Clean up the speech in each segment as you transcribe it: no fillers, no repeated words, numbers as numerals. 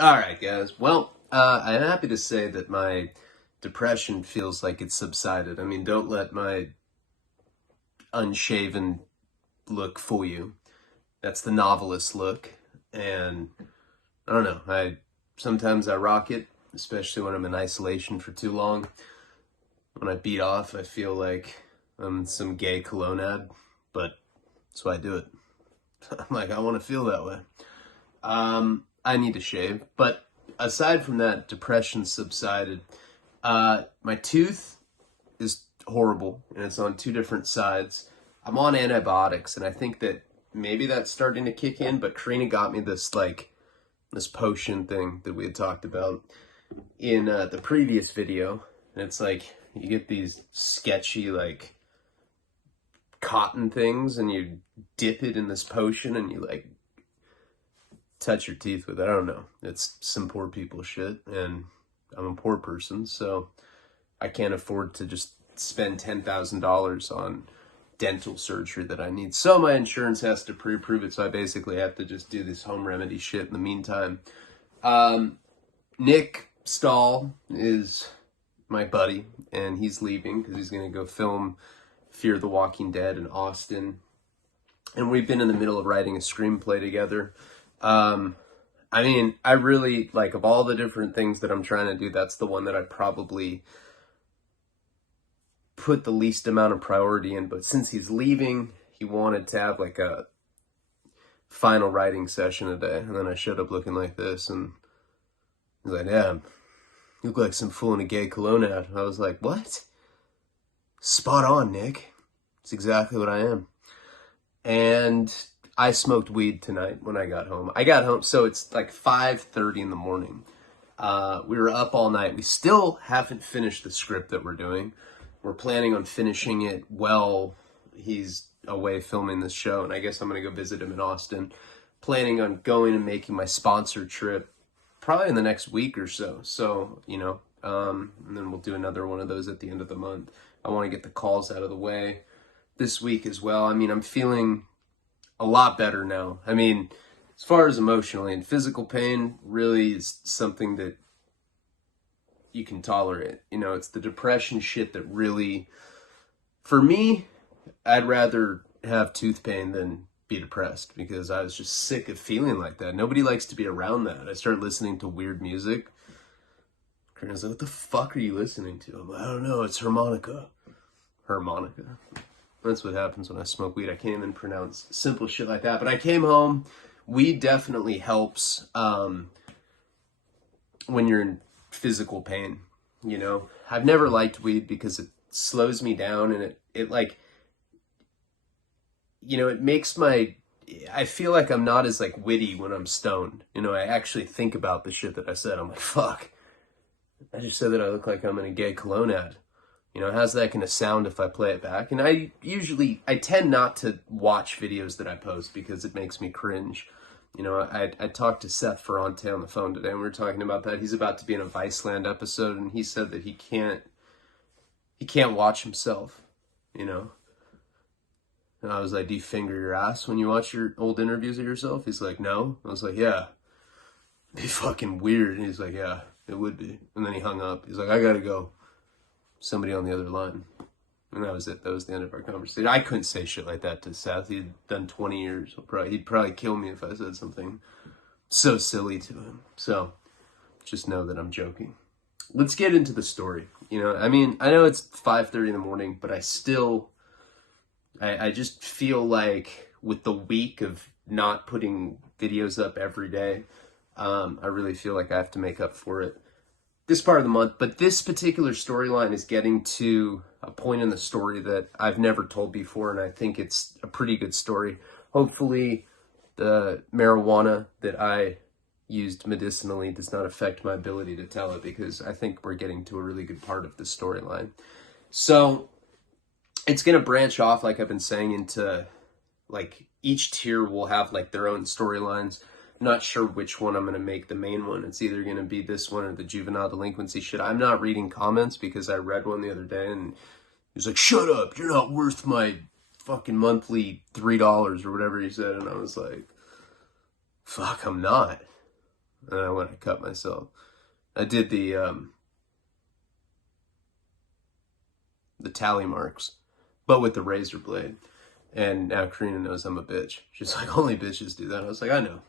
All right, guys. Well, I'm happy to say that my depression feels like it's subsided. I mean, don't let my unshaven look fool you. That's the novelist look, and I don't know. Sometimes I rock it, especially when I'm in isolation for too long. When I beat off, I feel like I'm some gay cologne ad, but that's why I do it. I'm like, I want to feel that way. I need to shave, but aside from that, depression subsided. My tooth is horrible, and it's on two different sides. I'm on antibiotics, and I think that maybe that's starting to kick in, but Karina got me this potion thing that we had talked about in the previous video, and it's like you get these sketchy like cotton things, and you dip it in this potion, and you like touch your teeth with it. I don't know. It's some poor people shit, and I'm a poor person, so I can't afford to just spend $10,000 on dental surgery that I need. So my insurance has to pre-approve it, so I basically have to just do this home remedy shit in the meantime. Nick Stahl is my buddy, and he's leaving because he's going to go film Fear the Walking Dead in Austin. And we've been in the middle of writing a screenplay together. I mean, I really, like, of all the different things that I'm trying to do, that's the one that I probably put the least amount of priority in. But since he's leaving, he wanted to have, like, a final writing session today. And then I showed up looking like this, and he's like, yeah, you look like some fool in a gay cologne ad. I was like, what? Spot on, Nick. It's exactly what I am. And I smoked weed tonight when I got home. I got home, so it's like 5:30 in the morning. We were up all night. We still haven't finished the script that we're doing. We're planning on finishing it while he's away filming this show, and I guess I'm going to go visit him in Austin. Planning on going and making my sponsor trip probably in the next week or so. So, and then we'll do another one of those at the end of the month. I want to get the calls out of the way this week as well. I mean, I'm feeling a lot better now. I mean, as far as emotionally and physical pain, really is something that you can tolerate. It's the depression shit that really, for me, I'd rather have tooth pain than be depressed because I was just sick of feeling like that. Nobody likes to be around that. I started listening to weird music. Karina's like, what the fuck are you listening to? I'm like, I don't know, it's harmonica. That's what happens when I smoke weed. I can't even pronounce simple shit like that. But I came home. Weed definitely helps when you're in physical pain, I've never liked weed because it slows me down, and it makes I feel like I'm not as like witty when I'm stoned. I actually think about the shit that I said. I'm like, fuck, I just said that I look like I'm in a gay cologne ad. How's that going to sound if I play it back? And I tend not to watch videos that I post because it makes me cringe. I talked to Seth Ferrante on the phone today, and we were talking about that. He's about to be in a Viceland episode, and he said that he can't watch himself, And I was like, do you finger your ass when you watch your old interviews of yourself? He's like, no. I was like, yeah. It'd be fucking weird. And he's like, yeah, it would be. And then he hung up. He's like, I gotta go. Somebody on the other line. And that was it. That was the end of our conversation. I couldn't say shit like that to Seth. He'd done 20 years. He'd probably kill me if I said something so silly to him. So just know that I'm joking. Let's get into the story. I mean, I know it's 5:30 in the morning, but I just feel like with the week of not putting videos up every day, I really feel like I have to make up for it this part of the month. But this particular storyline is getting to a point in the story that I've never told before, and I think it's a pretty good story. Hopefully the marijuana that I used medicinally does not affect my ability to tell it, because I think we're getting to a really good part of the storyline. So it's going to branch off, like I've been saying, into like each tier will have like their own storylines. Not sure which one I'm going to make the main one. It's either going to be this one or the juvenile delinquency shit. I'm not reading comments because I read one the other day and he was like, shut up, you're not worth my fucking monthly $3 or whatever he said. And I was like, fuck, I'm not. and I went and cut myself. I did the tally marks, but with the razor blade. And now Karina knows I'm a bitch. She's like, only bitches do that. I was like, I know.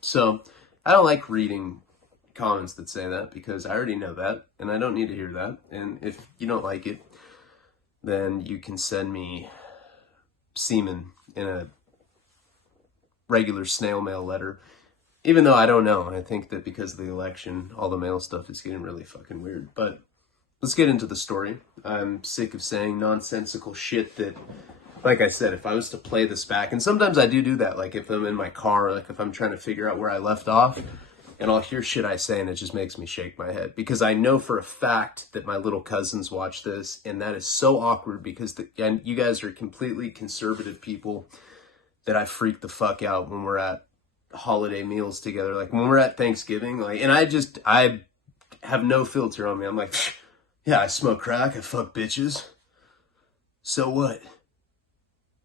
So I don't like reading comments that say that because I already know that and I don't need to hear that. And if you don't like it, then you can send me semen in a regular snail mail letter. Even though I don't know. I think that because of the election, all the mail stuff is getting really fucking weird. But let's get into the story. I'm sick of saying nonsensical shit that, like I said, if I was to play this back, and sometimes I do that, like if I'm in my car, like if I'm trying to figure out where I left off, and I'll hear shit I say and it just makes me shake my head. Because I know for a fact that my little cousins watch this, and that is so awkward because and you guys are completely conservative people that I freak the fuck out when we're at holiday meals together. Like when we're at Thanksgiving, like, and I have no filter on me. I'm like, yeah, I smoke crack, I fuck bitches. So what?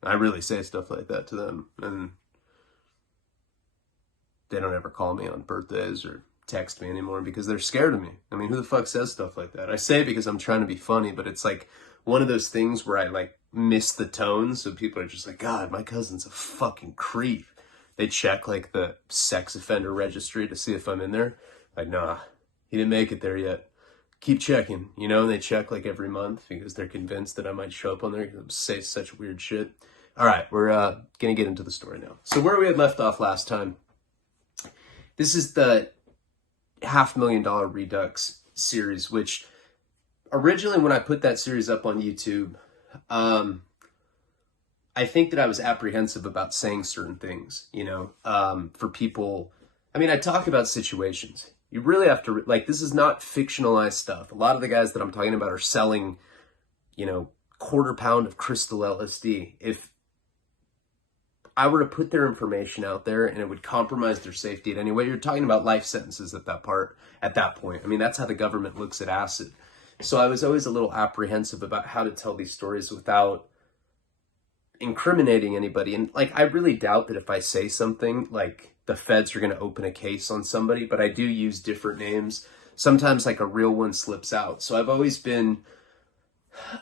I really say stuff like that to them, and they don't ever call me on birthdays or text me anymore because they're scared of me. I mean, who the fuck says stuff like that? I say it because I'm trying to be funny, but it's like one of those things where I like miss the tone, so people are just like, God, my cousin's a fucking creep. They check like the sex offender registry to see if I'm in there. Like, nah, he didn't make it there yet. Keep checking, you know, and they check like every month because they're convinced that I might show up on there and say such weird shit. All right, we're going to get into the story now. So where we had left off last time, this is the $500,000 Redux series, which originally when I put that series up on YouTube, I think that I was apprehensive about saying certain things, you know, for people. I mean, I talk about situations. You really have to, like, this is not fictionalized stuff. A lot of the guys that I'm talking about are selling, you know, quarter pound of crystal LSD. If I were to put their information out there and it would compromise their safety in any way, you're talking about life sentences at that point. I mean, that's how the government looks at acid. So I was always a little apprehensive about how to tell these stories without incriminating anybody. And like, I really doubt that if I say something, like the feds are going to open a case on somebody, but I do use different names. Sometimes like a real one slips out. So I've always been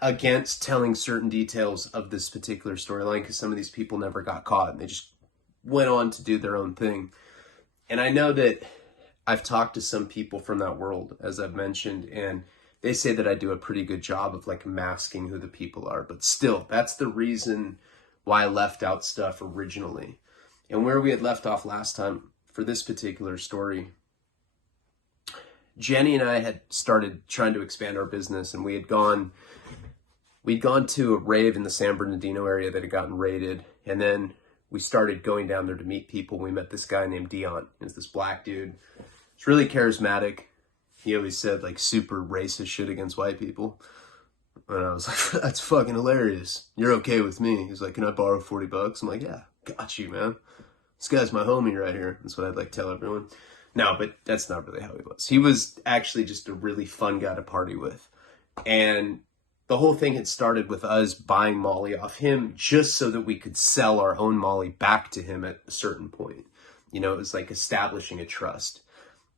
against telling certain details of this particular storyline because some of these people never got caught and they just went on to do their own thing. And I know that I've talked to some people from that world, as I've mentioned, and they say that I do a pretty good job of like masking who the people are, but still, that's the reason why I left out stuff originally. And where we had left off last time for this particular story, Jenny and I had started trying to expand our business, and we'd gone to a rave in the San Bernardino area that had gotten raided, and then we started going down there to meet people. We met this guy named Dion. He was this black dude. He's really charismatic. He always said like super racist shit against white people. And I was like, that's fucking hilarious. You're okay with me. He's like, can I borrow $40? I'm like, yeah, got you, man. This guy's my homie right here. That's what I'd like to tell everyone. No, but that's not really how he was. He was actually just a really fun guy to party with. And the whole thing had started with us buying Molly off him just so that we could sell our own Molly back to him at a certain point. You know, it was like establishing a trust.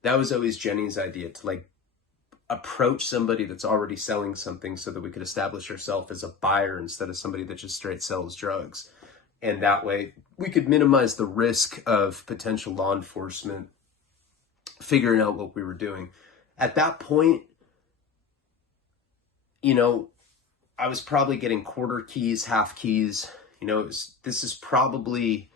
That was always Jenny's idea, to like approach somebody that's already selling something so that we could establish ourselves as a buyer instead of somebody that just straight sells drugs. And that way we could minimize the risk of potential law enforcement figuring out what we were doing. At that point, you know, I was probably getting quarter keys, half keys. You know, this is probably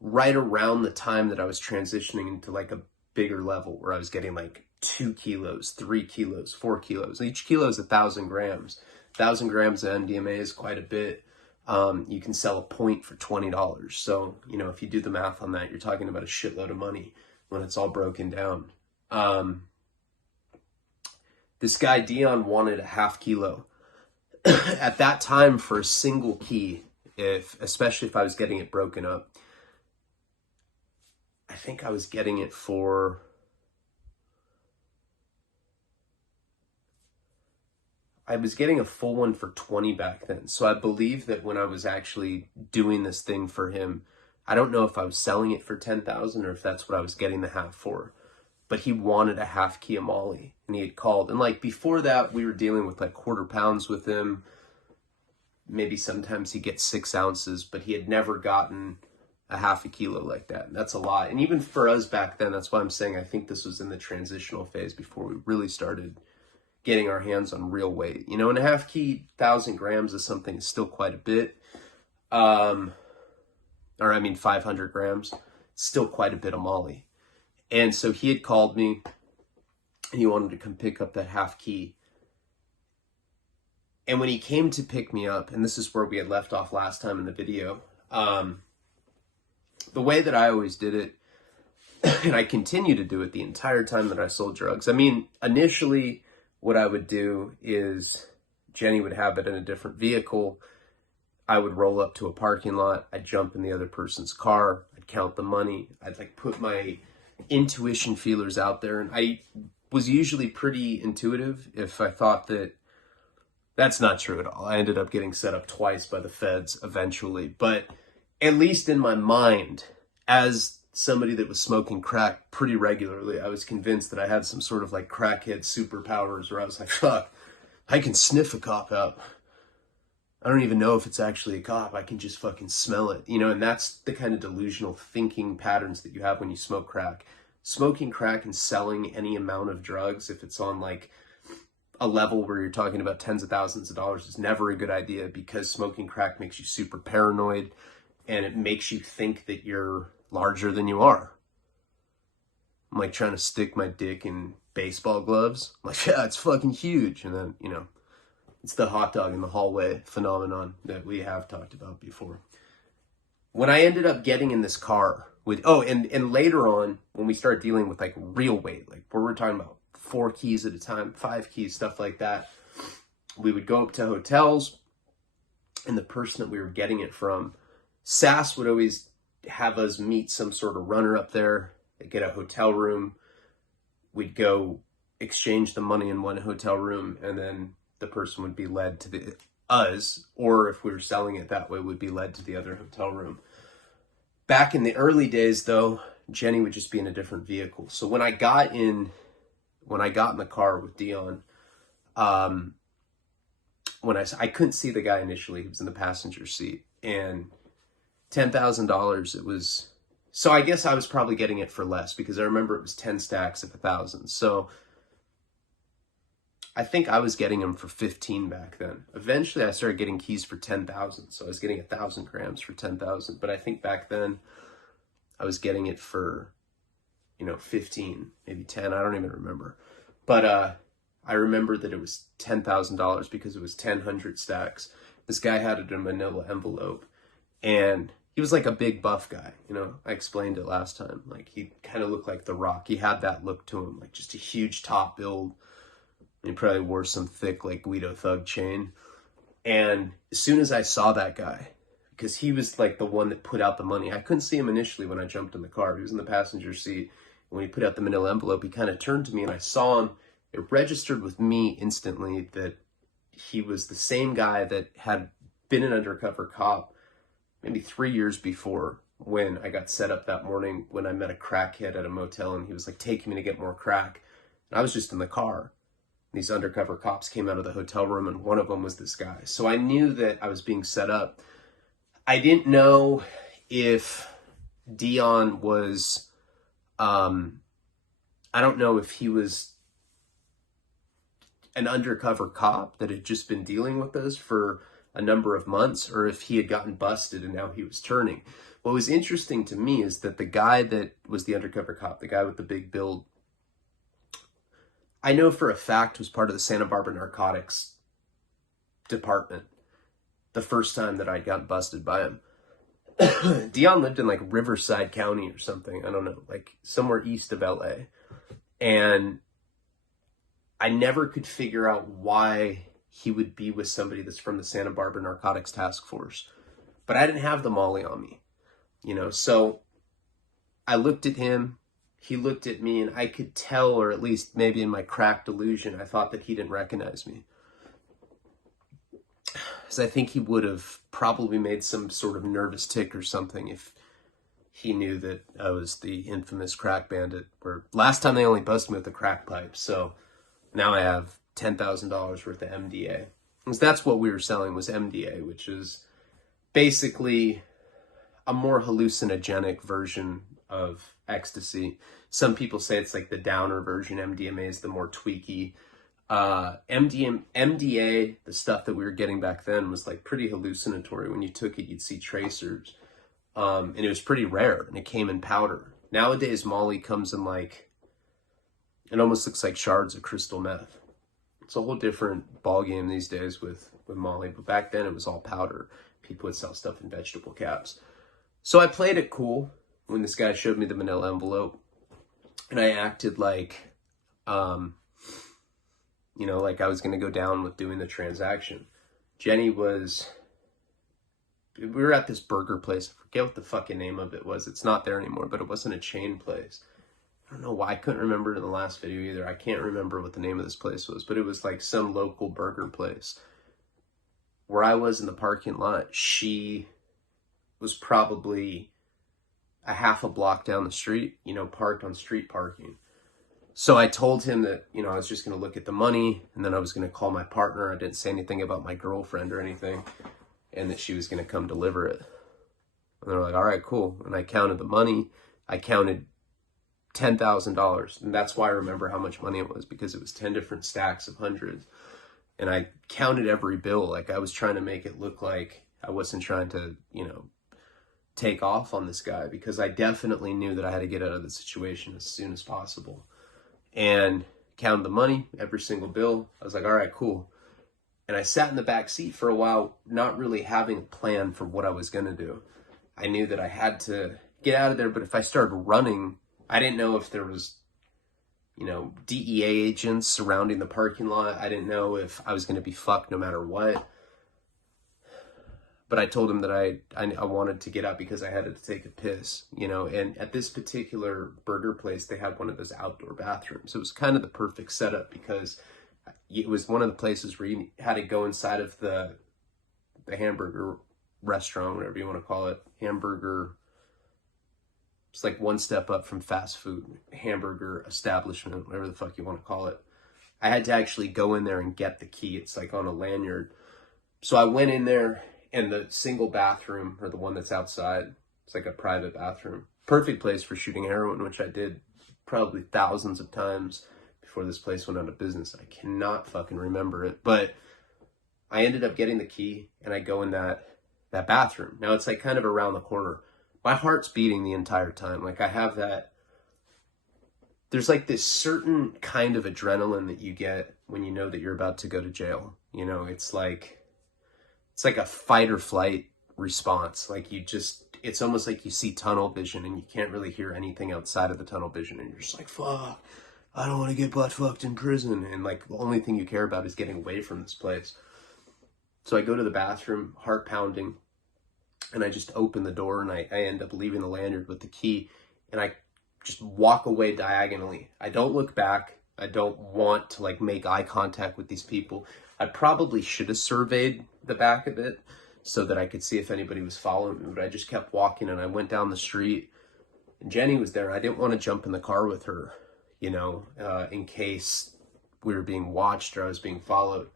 right around the time that I was transitioning into like a bigger level where I was getting like 2 kilos, 3 kilos, 4 kilos. Each kilo is 1,000 grams. 1,000 grams of MDMA is quite a bit. You can sell a point for $20. So, you know, if you do the math on that, you're talking about a shitload of money when it's all broken down. This guy, Dion, wanted a half kilo. At that time, for a single key, especially if I was getting it broken up, I think I was getting it for, I was getting a full one for 20 back then. So I believe that when I was actually doing this thing for him, I don't know if I was selling it for 10,000 or if that's what I was getting the half for. but he wanted a half key of Molly, and he had called. And like before that, we were dealing with like quarter pounds with him. Maybe sometimes he gets 6 ounces, but he had never gotten a half a kilo like that. And that's a lot. And even for us back then, that's why I'm saying I think this was in the transitional phase before we really started getting our hands on real weight. You know, and a half key, 1,000 grams is something is still quite a bit. Or I mean 500 grams, still quite a bit of Molly. And so he had called me and he wanted to come pick up that half key. And when he came to pick me up, and this is where we had left off last time in the video, the way that I always did it, and I continue to do it the entire time that I sold drugs. I mean, initially what I would do is Jenny would have it in a different vehicle. I would roll up to a parking lot. I'd jump in the other person's car. I'd count the money. I'd like put my intuition feelers out there. And I was usually pretty intuitive if I thought that that's not true at all. I ended up getting set up twice by the feds eventually. But at least in my mind, as somebody that was smoking crack pretty regularly, I was convinced that I had some sort of like crackhead superpowers where I was like, fuck, I can sniff a cop out. I don't even know if it's actually a cop. I can just fucking smell it, you know, and that's the kind of delusional thinking patterns that you have when you smoke crack. Smoking crack and selling any amount of drugs, if it's on like a level where you're talking about tens of thousands of dollars, is never a good idea, because smoking crack makes you super paranoid and it makes you think that you're larger than you are. I'm like trying to stick my dick in baseball gloves. I'm like, yeah, it's fucking huge. And then, you know, it's the hot dog in the hallway phenomenon that we have talked about before. When I ended up getting in this car with, and later on, when we start dealing with like real weight, like where we're talking about 4 keys at a time, 5 keys, stuff like that, we would go up to hotels, and the person that we were getting it from, SAS would always have us meet some sort of runner up there. They'd get a hotel room. We'd go exchange the money in one hotel room, and then the person would be led to us, or if we were selling it that way, would be led to the other hotel room. Back in the early days, though, Jenny would just be in a different vehicle. So when I got in the car with Dion, when I couldn't see the guy initially, he was in the passenger seat, and $10,000, it was, so I guess I was probably getting it for less, because I remember it was 10 stacks of 1,000. So I think I was getting them for 15 back then. Eventually I started getting keys for 10,000. So I was getting 1,000 grams for 10,000. But I think back then I was getting it for, 15, maybe 10. I don't even remember. But I remember that it was $10,000 because it was 1,000 stacks. This guy had it in a manila envelope, and he was like a big buff guy. I explained it last time. Like, he kind of looked like The Rock. He had that look to him, like just a huge top build. He probably wore some thick, like, Guido Thug chain. And as soon as I saw that guy, because he was like the one that put out the money, I couldn't see him initially when I jumped in the car. He was in the passenger seat. When he put out the manila envelope, he kind of turned to me, and I saw him. It registered with me instantly that he was the same guy that had been an undercover cop maybe 3 years before, when I got set up that morning when I met a crackhead at a motel, and he was like taking me to get more crack. And I was just in the car. These undercover cops came out of the hotel room, and one of them was this guy. So I knew that I was being set up. I didn't know if Dion was, I don't know if he was an undercover cop that had just been dealing with us for a number of months, or if he had gotten busted and now he was turning. What was interesting to me is that the guy that was the undercover cop, the guy with the big build, I know for a fact was part of the Santa Barbara narcotics department the first time that I'd gotten busted by him. Dion lived in like Riverside County or something. I don't know, like somewhere east of LA. And I never could figure out why he would be with somebody that's from the Santa Barbara Narcotics Task Force. But I didn't have the Molly on me, so I looked at him, he looked at me, and I could tell, or at least maybe in my crack delusion, I thought that he didn't recognize me. Because I think he would have probably made some sort of nervous tick or something if he knew that I was the infamous crack bandit, where last time they only busted me with the crack pipe. So now I have $10,000 worth of MDA. Because that's what we were selling, was MDA, which is basically a more hallucinogenic version of ecstasy. Some people say it's like the downer version. MDMA is the more tweaky. MDA, the stuff that we were getting back then, was like pretty hallucinatory. When you took it, you'd see tracers. And it was pretty rare, and it came in powder. Nowadays, Molly comes in like, it almost looks like shards of crystal meth. It's a whole different ballgame these days with Molly, but back then it was all powder. People would sell stuff in vegetable caps. So I played it cool when this guy showed me the manila envelope, and I acted like, like I was going to go down with doing the transaction. We were at this burger place. I forget what the fucking name of it was. It's not there anymore, but it wasn't a chain place. I don't know why I couldn't remember it in the last video either. I can't remember what the name of this place was, but it was like some local burger place. Where I was in the parking lot, she was probably a half a block down the street, parked on street parking. So I told him that, I was just going to look at the money, and then I was going to call my partner. I didn't say anything about my girlfriend or anything, and that she was going to come deliver it. And they're like, all right, cool. And I counted the money. I counted $10,000. And that's why I remember how much money it was, because it was 10 different stacks of hundreds. And I counted every bill. Like, I was trying to make it look like I wasn't trying to, take off on this guy, because I definitely knew that I had to get out of the situation as soon as possible. And counted the money, every single bill. I was like, all right, cool. And I sat in the back seat for a while, not really having a plan for what I was going to do. I knew that I had to get out of there, but if I started running, I didn't know if there was, DEA agents surrounding the parking lot. I didn't know if I was going to be fucked no matter what. But I told him that I wanted to get out because I had to take a piss, and at this particular burger place, they had one of those outdoor bathrooms. It was kind of the perfect setup, because it was one of the places where you had to go inside of the hamburger restaurant, whatever you want to call it. Hamburger, it's like one step up from fast food, hamburger establishment, whatever the fuck you want to call it. I had to actually go in there and get the key. It's like on a lanyard. So I went in there, and the single bathroom, or the one that's outside, it's like a private bathroom. Perfect place for shooting heroin, which I did probably thousands of times before this place went out of business. I cannot fucking remember it. But I ended up getting the key, and I go in that bathroom. Now, it's like kind of around the corner. My heart's beating the entire time. Like, I have that. There's like this certain kind of adrenaline that you get when you know that you're about to go to jail. It's like a fight or flight response. Like, it's almost like you see tunnel vision, and you can't really hear anything outside of the tunnel vision. And you're just like, fuck, I don't want to get butt fucked in prison. And like, the only thing you care about is getting away from this place. So I go to the bathroom, heart pounding, and I just open the door, and I end up leaving the lanyard with the key, and I just walk away diagonally. I don't look back. I don't want to like make eye contact with these people. I probably should have surveyed the back of it so that I could see if anybody was following me, but I just kept walking, and I went down the street, and Jenny was there. I didn't want to jump in the car with her, in case we were being watched or I was being followed.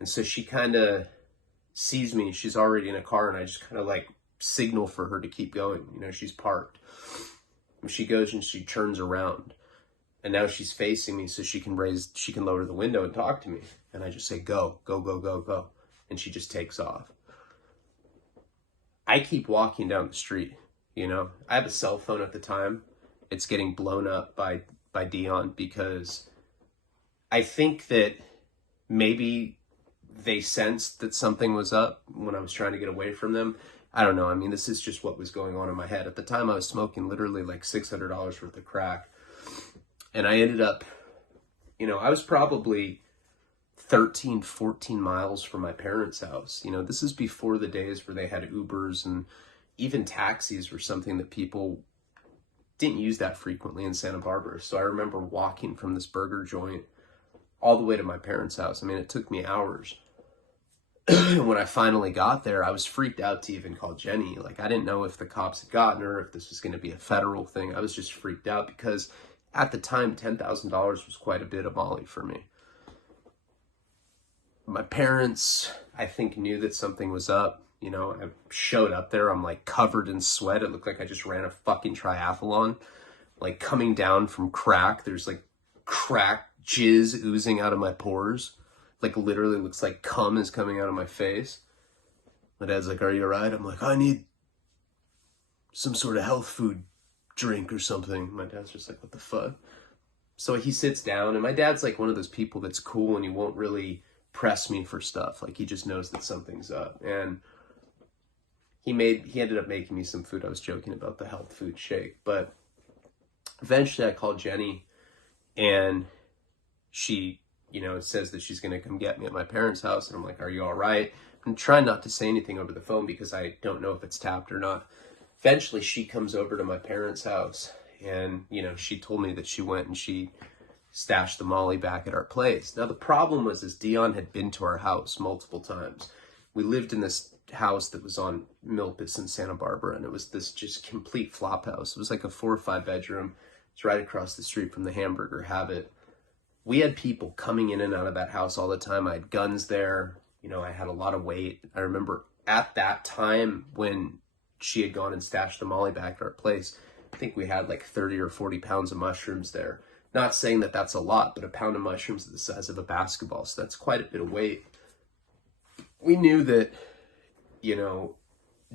And so she kind of sees me. She's already in a car, and I just kind of like signal for her to keep going. She's parked. And she goes and she turns around, and now she's facing me, so she can lower the window and talk to me. And I just say, go, go, go, go, go. And she just takes off. I keep walking down the street, I have a cell phone at the time. It's getting blown up by Dion, because I think that maybe they sensed that something was up when I was trying to get away from them. I don't know. I mean, this is just what was going on in my head. At the time, I was smoking literally like $600 worth of crack. And I ended up, I was probably 13, 14 miles from my parents' house. This is before the days where they had Ubers, and even taxis were something that people didn't use that frequently in Santa Barbara. So I remember walking from this burger joint all the way to my parents' house. I mean, it took me hours. when I finally got there, I was freaked out to even call Jenny. Like, I didn't know if the cops had gotten her, if this was going to be a federal thing. I was just freaked out because at the time, $10,000 was quite a bit of Molly for me. My parents, I think, knew that something was up. You know, I showed up there, I'm like covered in sweat. It looked like I just ran a fucking triathlon. Like coming down from crack, there's like crack jizz oozing out of my pores. Like literally looks like cum is coming out of my face. My dad's like, "Are you all right?" I'm like, "I need some sort of health food drink or something." My dad's just like, "What the fuck?" So he sits down, and my dad's like one of those people that's cool and he won't really press me for stuff. Like he just knows that something's up. And he ended up making me some food. I was joking about the health food shake, but eventually I called Jenny, and she, you know, says that she's going to come get me at my parents' house. And I'm like, "Are you all right?" I'm trying not to say anything over the phone because I don't know if it's tapped or not. Eventually she comes over to my parents' house, and, you know, she told me that she went and she stashed the Molly back at our place. Now the problem was is Dion had been to our house multiple times. We lived in this house that was on Milpas in Santa Barbara, and it was this just complete flop house. It was like a 4 or 5 bedroom. It's right across the street from the Hamburger Habit. We had people coming in and out of that house all the time. I had guns there. You know, I had a lot of weight. I remember at that time when she had gone and stashed the Molly back at our place, I think we had like 30 or 40 pounds of mushrooms there. Not saying that that's a lot, but a pound of mushrooms is the size of a basketball, so that's quite a bit of weight. We knew that, you know,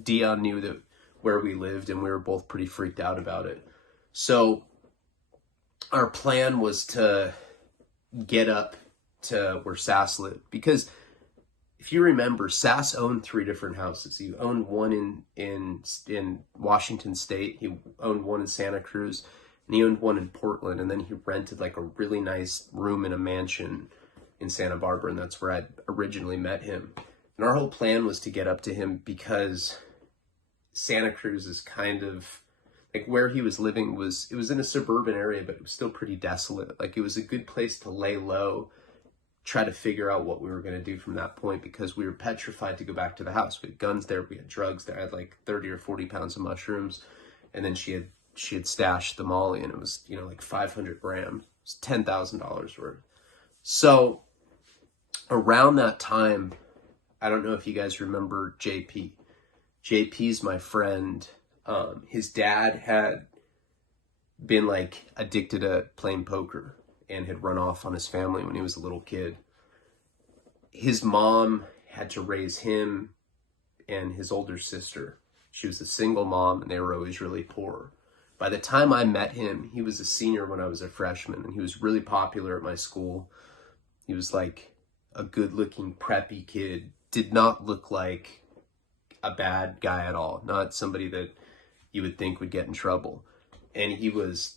Dion knew that where we lived, and we were both pretty freaked out about it. So our plan was to get up to where Sass lived, because if you remember, Sass owned 3 different houses. He owned one in Washington State, he owned one in Santa Cruz, and he owned one in Portland, and then he rented like a really nice room in a mansion in Santa Barbara, and that's where I originally met him. And our whole plan was to get up to him because Santa Cruz is kind of like where he was living it was in a suburban area, but it was still pretty desolate. Like it was a good place to lay low, try to figure out what we were going to do from that point, because we were petrified to go back to the house. We had guns there, we had drugs there. I had like 30 or 40 pounds of mushrooms, and then she had stashed the Molly, and it was, you know, like 500 grams. It was $10,000 worth. So around that time, I don't know if you guys remember JP. JP's my friend. His dad had been like addicted to playing poker and had run off on his family when he was a little kid. His mom had to raise him and his older sister. She was a single mom, and they were always really poor. By the time I met him, he was a senior when I was a freshman, and he was really popular at my school. He was like a good-looking, preppy kid. Did not look like a bad guy at all. Not somebody that you would think would get in trouble. And he was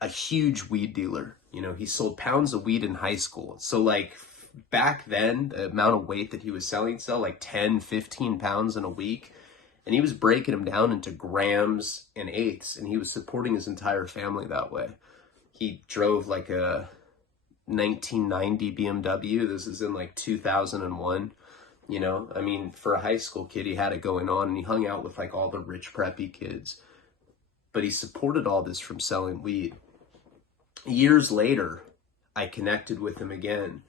a huge weed dealer. You know, he sold pounds of weed in high school. So like back then, the amount of weight that he was selling, like 10, 15 pounds in a week. And he was breaking them down into grams and eighths, and he was supporting his entire family that way. He drove like a 1990 BMW. This is in like 2001. You know, I mean, for a high school kid, he had it going on, and he hung out with like all the rich preppy kids. But he supported all this from selling weed. Years later, I connected with him again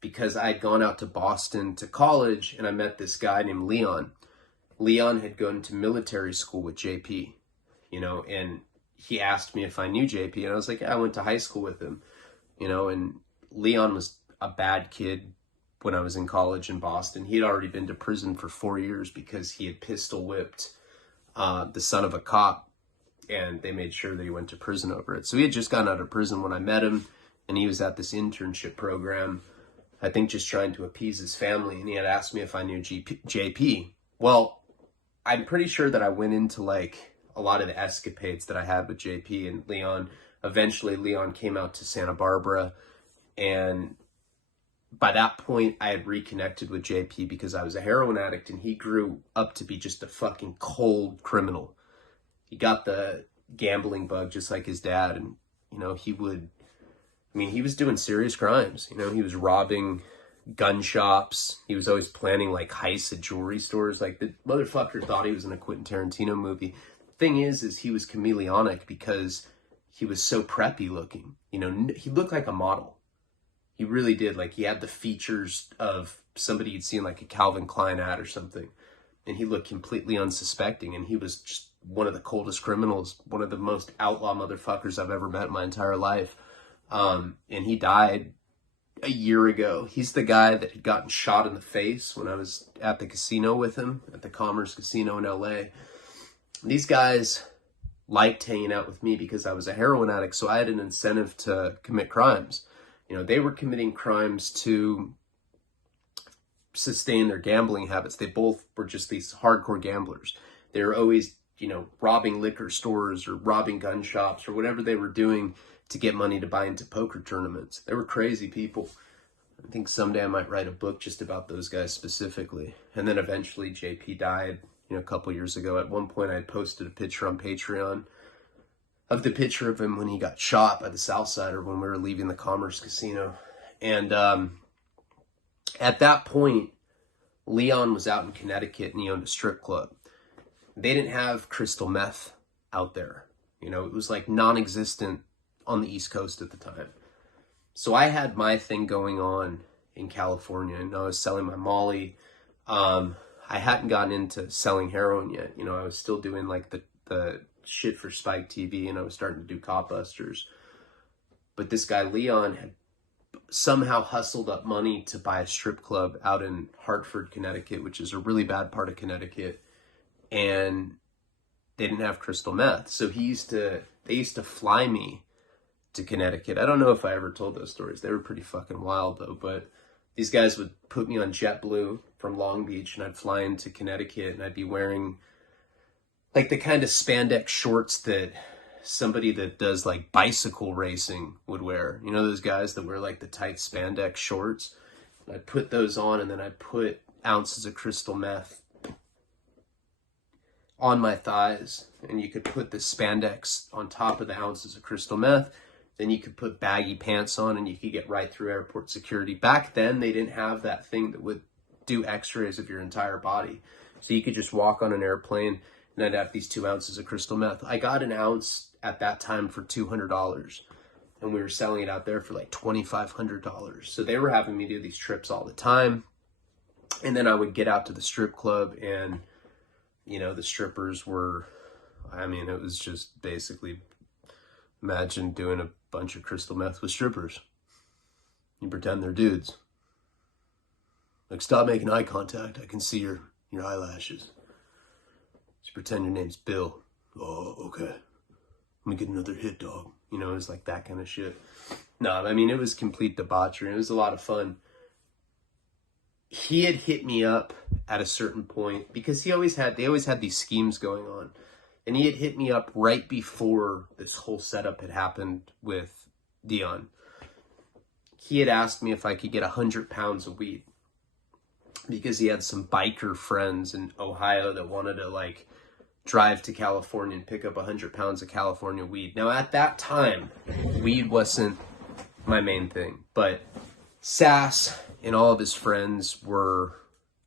because I'd gone out to Boston to college, and I met this guy named Leon. Leon had gone to military school with JP, you know, and he asked me if I knew JP, and I was like, yeah, I went to high school with him, you know. And Leon was a bad kid when I was in college in Boston. He had already been to prison for 4 years because he had pistol whipped the son of a cop, and they made sure that he went to prison over it. So he had just gotten out of prison when I met him, and he was at this internship program, I think just trying to appease his family, and he had asked me if I knew JP. Well, I'm pretty sure that I went into like a lot of the escapades that I had with JP and Leon. Eventually, Leon came out to Santa Barbara, and by that point, I had reconnected with JP because I was a heroin addict, and he grew up to be just a fucking cold criminal. He got the gambling bug just like his dad, and, you know, he was doing serious crimes. You know, he was robbing gun shops. He was always planning like heists at jewelry stores. Like the motherfucker thought he was in a Quentin Tarantino movie. Thing is he was chameleonic because he was so preppy looking. You know, he looked like a model. He really did. Like he had the features of somebody you'd seen like a Calvin Klein ad or something. And he looked completely unsuspecting. And he was just one of the coldest criminals, one of the most outlaw motherfuckers I've ever met in my entire life. And he died a year ago. He's the guy that had gotten shot in the face when I was at the casino with him, at the Commerce Casino in LA. These guys liked hanging out with me because I was a heroin addict, so I had an incentive to commit crimes. You know, they were committing crimes to sustain their gambling habits. They both were just these hardcore gamblers. They were always, you know, robbing liquor stores or robbing gun shops or whatever they were doing to get money to buy into poker tournaments. They were crazy people. I think someday I might write a book just about those guys specifically. And then eventually JP died, you know, a couple years ago. At one point I had posted a picture on Patreon of the picture of him when he got shot by the Southsider when we were leaving the Commerce Casino. And at that point, Leon was out in Connecticut and he owned a strip club. They didn't have crystal meth out there. You know, it was like non-existent on the East Coast at the time. So I had my thing going on in California and I was selling my Molly. I hadn't gotten into selling heroin yet. You know, I was still doing like the shit for Spike TV and I was starting to do Cop Busters. But this guy Leon had somehow hustled up money to buy a strip club out in Hartford, Connecticut, which is a really bad part of Connecticut. And they didn't have crystal meth. So they used to fly me to Connecticut. I don't know if I ever told those stories. They were pretty fucking wild though. But these guys would put me on JetBlue from Long Beach and I'd fly into Connecticut and I'd be wearing like the kind of spandex shorts that somebody that does like bicycle racing would wear. You know those guys that wear like the tight spandex shorts? I'd put those on and then I'd put ounces of crystal meth on my thighs. And you could put the spandex on top of the ounces of crystal meth. Then you could put baggy pants on and you could get right through airport security. Back then, they didn't have that thing that would do x-rays of your entire body. So you could just walk on an airplane and I'd have these 2 ounces of crystal meth. I got an ounce at that time for $200 and we were selling it out there for like $2,500. So they were having me do these trips all the time. And then I would get out to the strip club and, you know, the strippers were, I mean, it was just basically, imagine doing a bunch of crystal meth with strippers. You pretend they're dudes. Like, stop making eye contact. I can see your eyelashes. Just pretend your name's Bill. Oh, okay. Let me get another hit, dog. You know, it was like that kind of shit. No, I mean, it was complete debauchery. It was a lot of fun. He had hit me up at a certain point because they always had these schemes going on. And he had hit me up right before this whole setup had happened with Dion. He had asked me if I could get 100 pounds of weed because he had some biker friends in Ohio that wanted to like drive to California and pick up 100 pounds of California weed. Now at that time, weed wasn't my main thing, but Sass and all of his friends were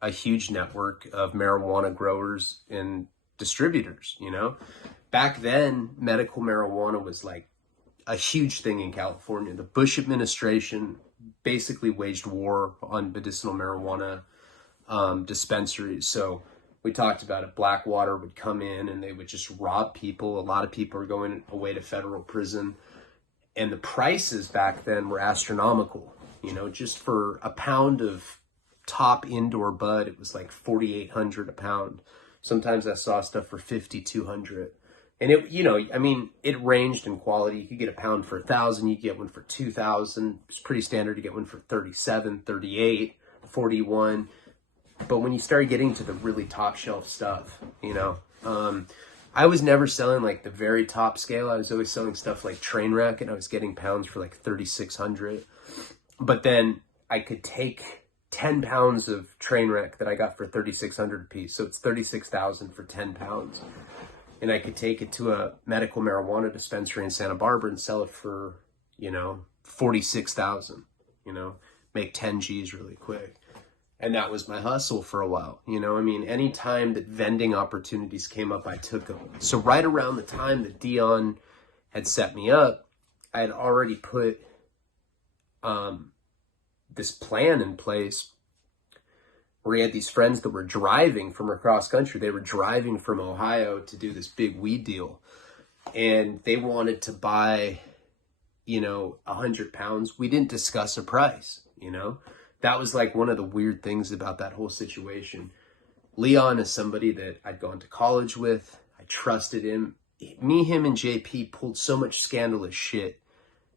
a huge network of marijuana growers and distributors, you know. Back then, medical marijuana was like a huge thing in California. The Bush administration basically waged war on medicinal marijuana dispensaries. So we talked about it. Blackwater would come in and they would just rob people. A lot of people are going away to federal prison. And the prices back then were astronomical. You know, just for a pound of top indoor bud, it was like $4,800 a pound. Sometimes I saw stuff for $5,200. And it, you know, I mean, it ranged in quality. You could get a pound for $1,000, you could get one for $2,000. It's pretty standard to get one for $37, $38, $41. But when you start getting to the really top shelf stuff, you know, I was never selling like the very top scale. I was always selling stuff like Trainwreck, and I was getting pounds for like $3,600. But then I could take 10 pounds of Trainwreck that I got for $3,600 a piece. So it's $36,000 for 10 pounds. And I could take it to a medical marijuana dispensary in Santa Barbara and sell it for, you know, $46,000, you know. make 10 G's really quick. And that was my hustle for a while. You know, I mean, any time that vending opportunities came up, I took them. So right around the time that Dion had set me up, I had already put this plan in place where he had these friends that were driving from across country. They were driving from Ohio to do this big weed deal. And they wanted to buy, you know, 100 pounds. We didn't discuss a price, you know. That was like one of the weird things about that whole situation. Leon is somebody that I'd gone to college with. I trusted him. Me, him, and JP pulled so much scandalous shit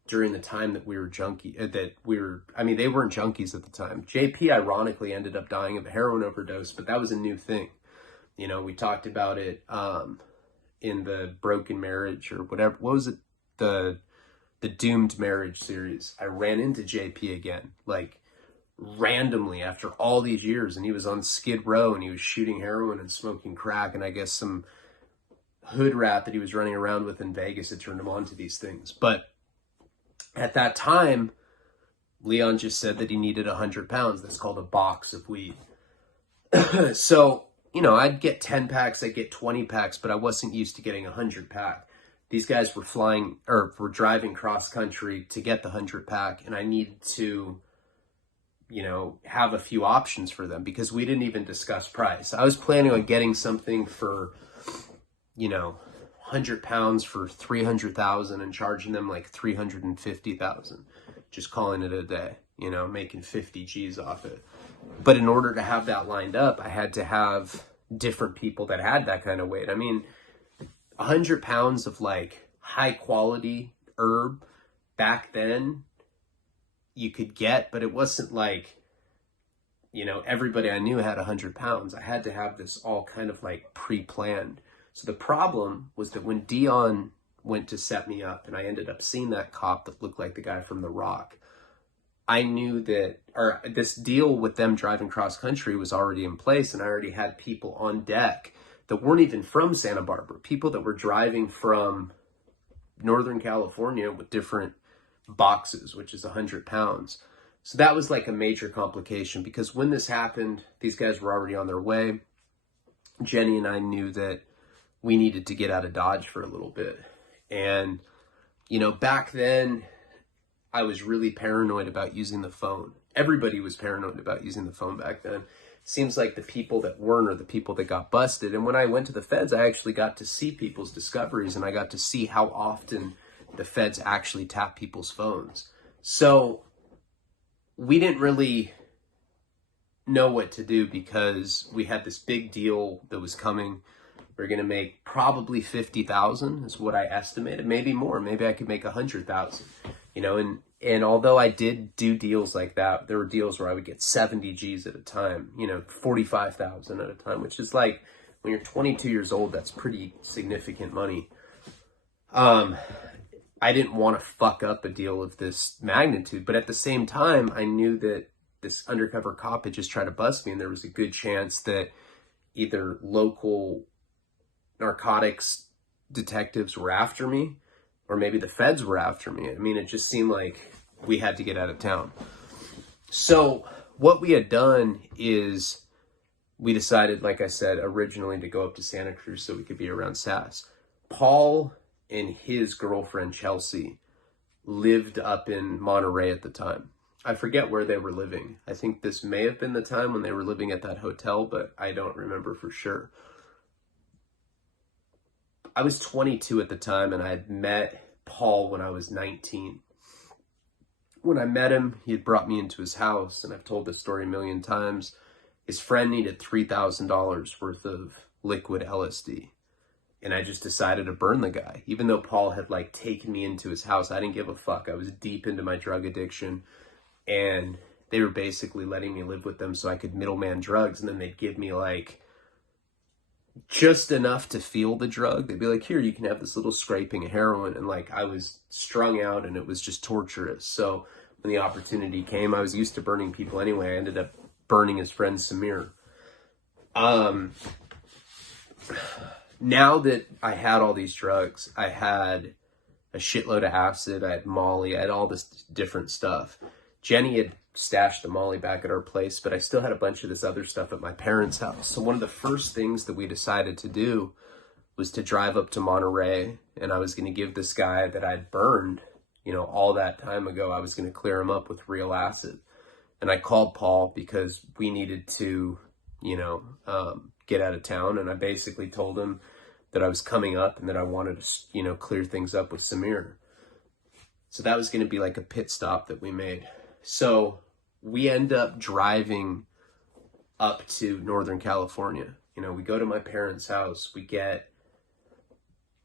during the time that we were they weren't junkies at the time. JP ironically ended up dying of a heroin overdose, but that was a new thing. You know, we talked about it in the Broken Marriage or whatever. What was it? The Doomed Marriage series. I ran into JP again, like randomly after all these years, and he was on Skid Row and he was shooting heroin and smoking crack, and I guess some hood rat that he was running around with in Vegas had turned him on to these things. But at that time, Leon just said that he needed 100 pounds. That's called a box of weed. So, you know, I'd get 10 packs, I'd get 20 packs, but I wasn't used to getting a 100 pack. These guys were driving cross country to get the 100 pack, and I needed to, you know, have a few options for them because we didn't even discuss price. I was planning on getting something for, you know, 100 pounds for 300,000 and charging them like 350,000, just calling it a day, you know, making 50 G's off it. But in order to have that lined up, I had to have different people that had that kind of weight. I mean, 100 pounds of like high quality herb back then you could get, but it wasn't like, you know, everybody I knew had 100 pounds. I had to have this all kind of like pre-planned. So the problem was that when Dion went to set me up and I ended up seeing that cop that looked like the guy from The Rock, I knew that, or this deal with them driving cross country was already in place, and I already had people on deck that weren't even from Santa Barbara, people that were driving from Northern California with different boxes, which is 100 pounds. So that was like a major complication because when this happened, these guys were already on their way. Jenny and I knew that we needed to get out of Dodge for a little bit. And, you know, back then I was really paranoid about using the phone. Everybody was paranoid about using the phone back then. Seems like the people that weren't are the people that got busted. And when I went to the feds, I actually got to see people's discoveries, and I got to see how often the feds actually tap people's phones. So we didn't really know what to do because we had this big deal that was coming. We're going to make probably 50,000 is what I estimated, maybe more. Maybe I could make 100,000, you know, and although I did do deals like that, there were deals where I would get 70 G's at a time, you know, 45,000 at a time, which is like, when you're 22 years old, that's pretty significant money. I didn't want to fuck up a deal of this magnitude, but at the same time, I knew that this undercover cop had just tried to bust me, and there was a good chance that either local narcotics detectives were after me, or maybe the feds were after me. I mean, it just seemed like we had to get out of town. So what we had done is we decided, like I said, originally to go up to Santa Cruz so we could be around Sass. Paul and his girlfriend, Chelsea, lived up in Monterey at the time. I forget where they were living. I think this may have been the time when they were living at that hotel, but I don't remember for sure. I was 22 at the time, and I had met Paul when I was 19. When I met him, he had brought me into his house, and I've told this story a million times. His friend needed $3,000 worth of liquid LSD. And I just decided to burn the guy. Even though Paul had like taken me into his house, I didn't give a fuck. I was deep into my drug addiction, and they were basically letting me live with them so I could middleman drugs, and then they'd give me like just enough to feel the drug. They'd be like, here, you can have this little scraping of heroin. And like, I was strung out, and it was just torturous. So when the opportunity came, I was used to burning people anyway. I ended up burning his friend Samir. Now that I had all these drugs, I had a shitload of acid, I had Molly, I had all this different stuff. Jenny had stashed the Molly back at our place, but I still had a bunch of this other stuff at my parents' house. So one of the first things that we decided to do was to drive up to Monterey, and I was going to give this guy that I'd burned, all that time ago, I was going to clear him up with real acid. And I called Paul because we needed to, get out of town. And I basically told him that I was coming up and that I wanted to, clear things up with Samir. So that was going to be like a pit stop that we made. So we end up driving up to Northern California. We go to my parents' house, we get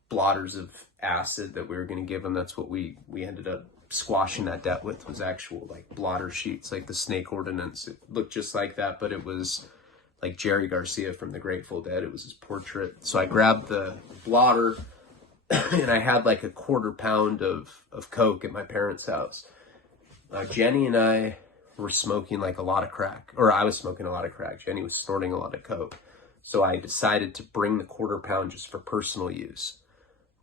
blotters of acid that we were going to give them. That's what we ended up squashing that debt with, was actual like blotter sheets, like the snake ordinance. It looked just like that, but it was like Jerry Garcia from the Grateful Dead. It was his portrait. So I grabbed the blotter and I had like a 1/4 pound of coke at my parents' house. Jenny and I were smoking like a lot of crack, or I was smoking a lot of crack. Jenny was snorting a lot of coke. So I decided to bring the 1/4 pound just for personal use.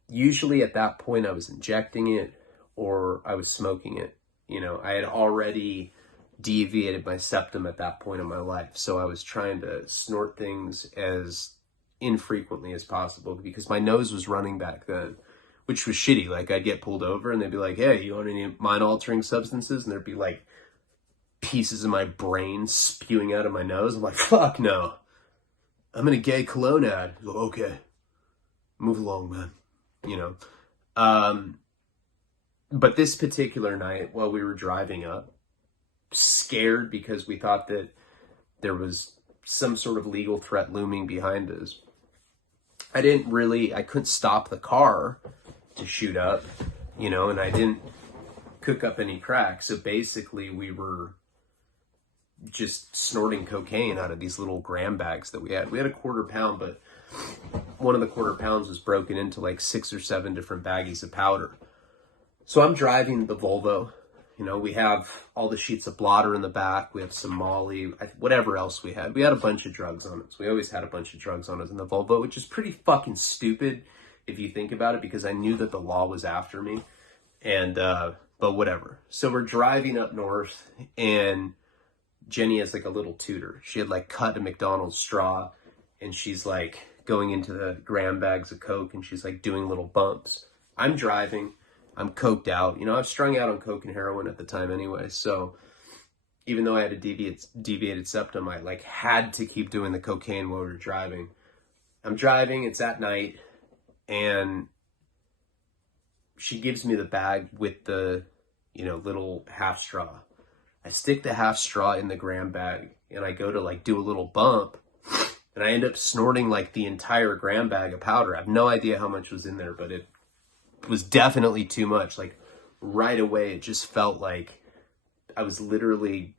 Usually at that point I was injecting it or I was smoking it. I had already deviated my septum at that point in my life. So I was trying to snort things as infrequently as possible because my nose was running back then, which was shitty. Like I'd get pulled over and they'd be like, hey, you want any mind altering substances? And there'd be like pieces of my brain spewing out of my nose. I'm like, fuck no. I'm in a gay cologne ad. Go, okay, move along, man. But this particular night while we were driving up, scared because we thought that there was some sort of legal threat looming behind us, I couldn't stop the car to shoot up, and I didn't cook up any crack. So basically we were just snorting cocaine out of these little gram bags that we had. We had a 1/4 pound, but one of the 1/4 pounds was broken into like 6 or 7 different baggies of powder. So I'm driving the Volvo. We have all the sheets of blotter in the back. We have some Molly, whatever else we had. We had a bunch of drugs on us. We always had a bunch of drugs on us in the Volvo, which is pretty fucking stupid if you think about it, because I knew that the law was after me. And, but whatever. So we're driving up north and Jenny has like a little tutor. She had like cut a McDonald's straw and she's like going into the gram bags of coke and she's like doing little bumps. I'm driving. I'm coked out. I was strung out on coke and heroin at the time anyway. So even though I had a deviated septum, I like had to keep doing the cocaine while we were driving. I'm driving, it's at night, and she gives me the bag with the, little half straw. I stick the half straw in the gram bag and I go to like do a little bump and I end up snorting like the entire gram bag of powder. I have no idea how much was in there, but it was definitely too much. Like right away, it just felt like I was literally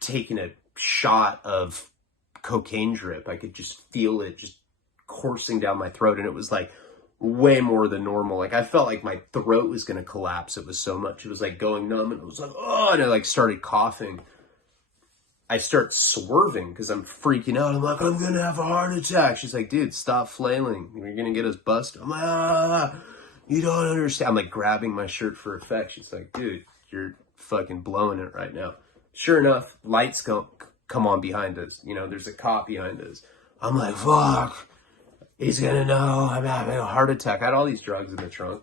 taking a shot of cocaine drip. I could just feel it just coursing down my throat. And it was like way more than normal. Like I felt like my throat was going to collapse. It was so much. It was like going numb and it was like, oh, and I like started coughing. I start swerving because I'm freaking out. I'm like, I'm going to have a heart attack. She's like, dude, stop flailing. You're going to get us busted. I'm like, you don't understand. I'm like grabbing my shirt for effect. She's like, dude, you're fucking blowing it right now. Sure enough, lights come on behind us. There's a cop behind us. I'm like, fuck. He's going to know I'm having a heart attack. I had all these drugs in the trunk.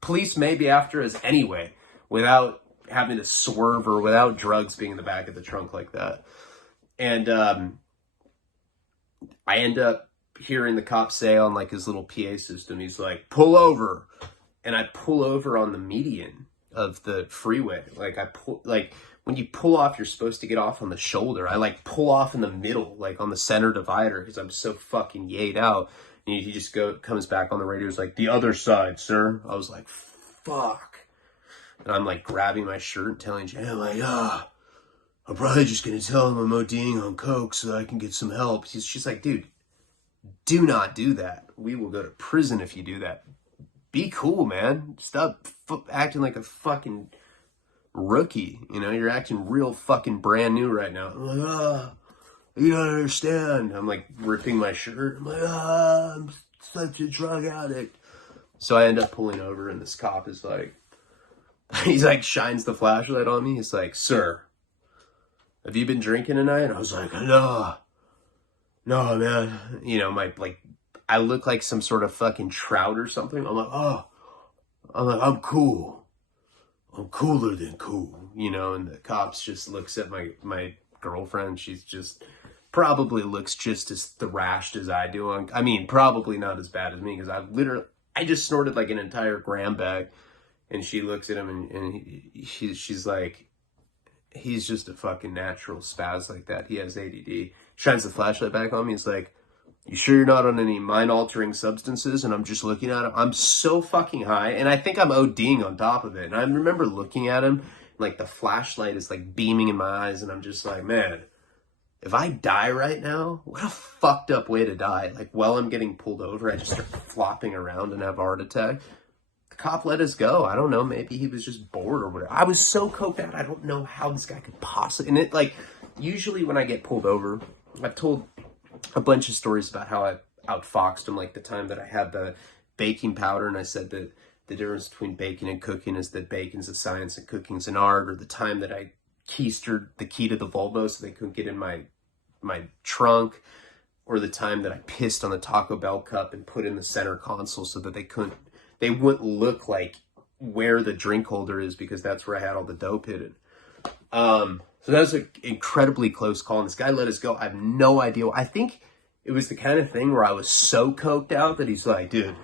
Police may be after us anyway without having to swerve or without drugs being in the back of the trunk like that. And I end up hearing the cop say on like his little PA system, he's like, pull over. And I pull over on the median of the freeway. When you pull off, you're supposed to get off on the shoulder. I like pull off in the middle, like on the center divider, because I'm so fucking yayed out. And he just comes back on the radio. He's like, the other side, sir. I was like, fuck. And I'm like grabbing my shirt and telling Jay, I'm like, I'm probably just going to tell him I'm ODing on coke so that I can get some help. She's like, dude, do not do that. We will go to prison if you do that. Be cool, man. Stop acting like a fucking rookie. You're acting real fucking brand new right now. I'm like, you don't understand. I'm like ripping my shirt. I'm like, I'm such a drug addict. So I end up pulling over and this cop is like, He's like, shines the flashlight on me. He's like, sir, have you been drinking tonight? And I was like, no, man. You know, I look like some sort of fucking trout or something. I'm like, I'm cool. I'm cooler than cool, you know? And the cops just looks at my girlfriend. She's just probably looks just as thrashed as I do. I mean, probably not as bad as me, because I just snorted like an entire gram bag. And she looks at him and she's like, he's just a fucking natural spaz like that. He has ADD. Shines the flashlight back on me. He's like, you sure you're not on any mind-altering substances? And I'm just looking at him. I'm so fucking high. And I think I'm ODing on top of it. And I remember looking at him, like the flashlight is like beaming in my eyes. And I'm just like, man, if I die right now, what a fucked up way to die. Like, while I'm getting pulled over, I just start flopping around and have a heart attack. Cop let us go. I don't know. Maybe he was just bored or whatever. I was so coked out. I don't know how this guy could possibly. And it, like, usually when I get pulled over, I've told a bunch of stories about how I outfoxed him. Like the time that I had the baking powder and I said that the difference between baking and cooking is that bacon's a science and cooking's an art. Or the time that I keistered the key to the Volvo so they couldn't get in my trunk. Or the time that I pissed on the Taco Bell cup and put in the center console so that they wouldn't look like where the drink holder is, because that's where I had all the dope hidden. So that was an incredibly close call, and this guy let us go. I have no idea. I think it was the kind of thing where I was so coked out that he's like, dude,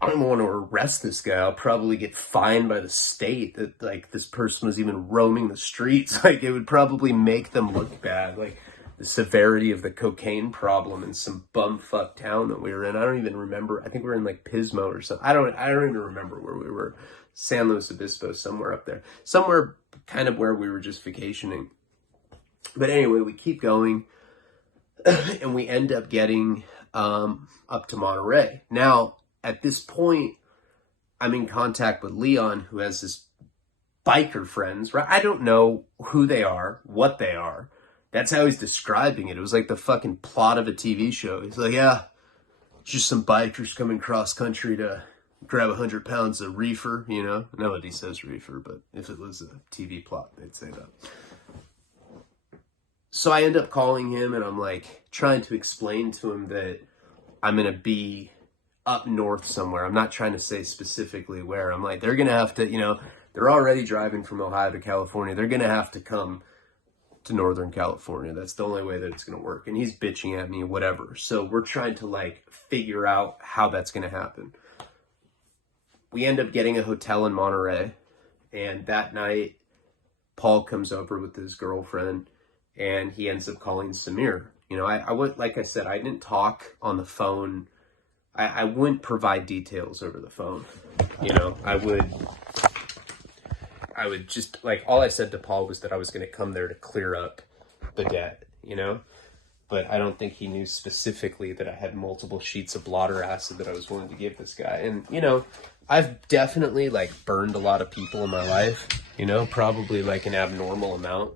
I don't want to arrest this guy. I'll probably get fined by the state that, like, this person was even roaming the streets. Like, it would probably make them look bad. Like, the severity of the cocaine problem in some bumfuck town that we were in. I don't even remember. I think we were in like Pismo or something. I don't even remember where we were. San Luis Obispo, somewhere up there. Somewhere kind of where we were just vacationing. But anyway, we keep going and we end up getting up to Monterey. Now, at this point, I'm in contact with Leon, who has his biker friends, right? I don't know who they are, what they are. That's how he's describing it. It was like the fucking plot of a TV show. He's like, yeah, just some bikers coming cross country to grab 100 pounds of reefer, you know? Nobody says reefer, but if it was a TV plot, they'd say that. So I end up calling him and I'm like trying to explain to him that I'm going to be up north somewhere. I'm not trying to say specifically where. I'm like, they're going to have to, you know, they're already driving from Ohio to California. They're going to have to come to Northern California. That's the only way that it's going to work. And he's bitching at me, whatever. So we're trying to like figure out how that's going to happen. We end up getting a hotel in Monterey. And that night, Paul comes over with his girlfriend and he ends up calling Samir. You know, I would, like I said, I didn't talk on the phone. I wouldn't provide details over the phone. You know, I would just, like, all I said to Paul was that I was going to come there to clear up the debt, you know? But I don't think he knew specifically that I had multiple sheets of blotter acid that I was willing to give this guy. And, you know, I've definitely, like, burned a lot of people in my life, you know? Probably, like, an abnormal amount.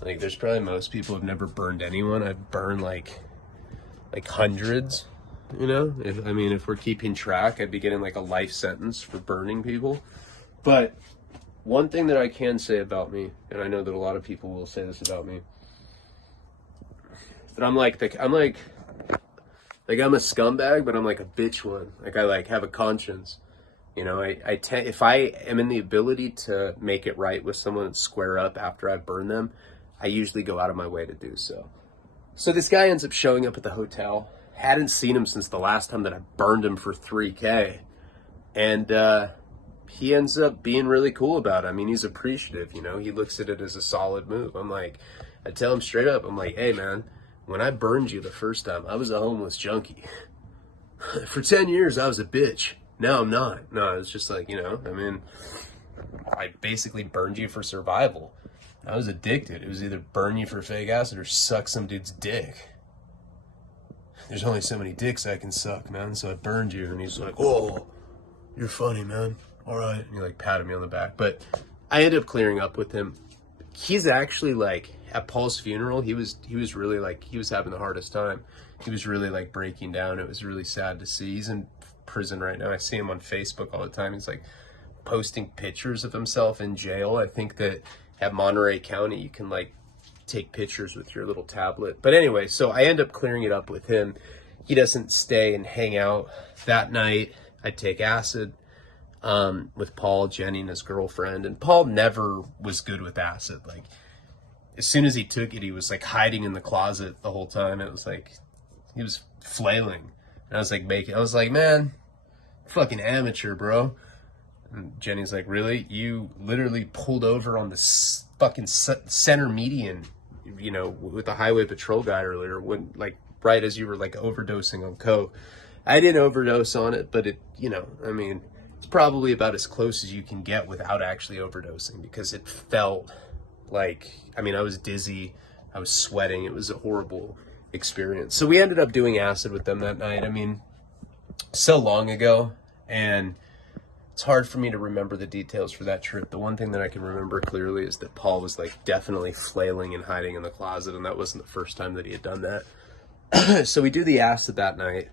Like, there's probably most people who've never burned anyone. I've burned, like hundreds, you know? If we're keeping track, I'd be getting, like, a life sentence for burning people. But one thing that I can say about me, and I know that a lot of people will say this about me, that I'm a scumbag, but I'm like a bitch one. Like, I like have a conscience. You know, if I am in the ability to make it right with someone and square up after I've burned them, I usually go out of my way to do so. So this guy ends up showing up at the hotel. Hadn't seen him since the last time that I burned him for $3,000. And he ends up being really cool about it. I mean, he's appreciative, you know. He looks at it as a solid move. I tell him straight up, I'm like, hey, man, when I burned you the first time, I was a homeless junkie. For 10 years, I was a bitch. Now I'm not. No, it's just like, you know, I mean, I basically burned you for survival. I was addicted. It was either burn you for fake acid or suck some dude's dick. There's only so many dicks I can suck, man. So I burned you. And he's like, oh, you're funny, man. All right. And he like patted me on the back. But I ended up clearing up with him. He's actually like, at Paul's funeral, he was really like, he was having the hardest time. He was really like breaking down. It was really sad to see. He's in prison right now. I see him on Facebook all the time. He's like posting pictures of himself in jail. I think that at Monterey County, you can like take pictures with your little tablet. But anyway, so I end up clearing it up with him. He doesn't stay and hang out that night. I take acid with Paul, Jenny, and his girlfriend. And Paul never was good with acid. Like, as soon as he took it, he was like hiding in the closet the whole time. It was like, he was flailing. And I was like, man, fucking amateur, bro. And Jenny's like, really? You literally pulled over on the fucking center median, you know, with the highway patrol guy earlier, when like right as you were like overdosing on coke. I didn't overdose on it, but it, you know, I mean, it's probably about as close as you can get without actually overdosing, because it felt like, I mean, I was dizzy, I was sweating. It was a horrible experience. So we ended up doing acid with them that night. I mean, so long ago, and it's hard for me to remember the details for that trip. The one thing that I can remember clearly is that Paul was like definitely flailing and hiding in the closet, and that wasn't the first time that he had done that. So we do the acid that night,